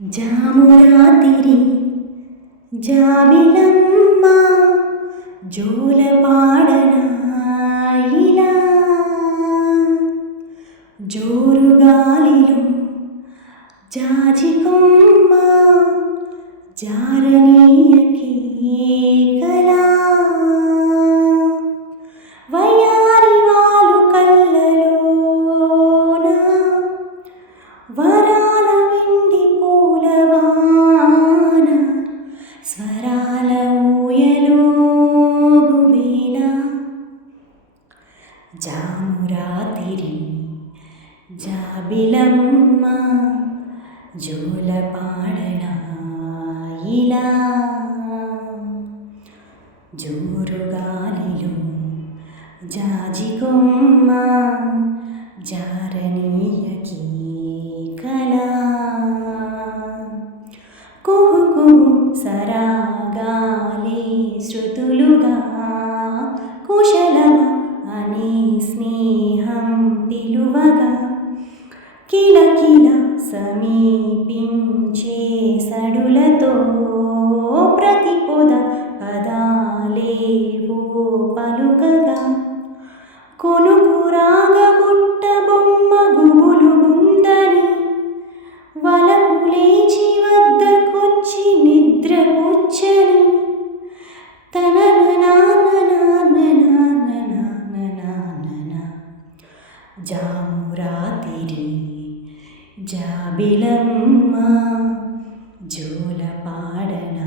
ജാമുരാതിരി ജാവിലമ്മ ജോലപാടനായില ജോറുകാലിലും ജാജികൊമ്മ ജാരനീയ കേകല. വയാരിവാലു കല്ലലോന വരാ జామురాతిరి జాబిలమ్మ జోలపాడన ఇలా జోరుగాలిలో జాజికొమ్మ జారణీయకి కళా కుహు కుహు సరాగాలి శృతులుగా కుశలమ నీ స్నేహం పిలువగా కిల కిల సమీపించే సడులతో ప్రతిపొద పదాలేవో పలుకగా. కొనుకు రాగబుట్ట బొమ్మ గుబులు గుందని వలపు లేచి వద్దకొచ్చి నిద్ర కూర్చని ജാമുരാതിരി ജാബിലമ്മ ജോല പാടനായില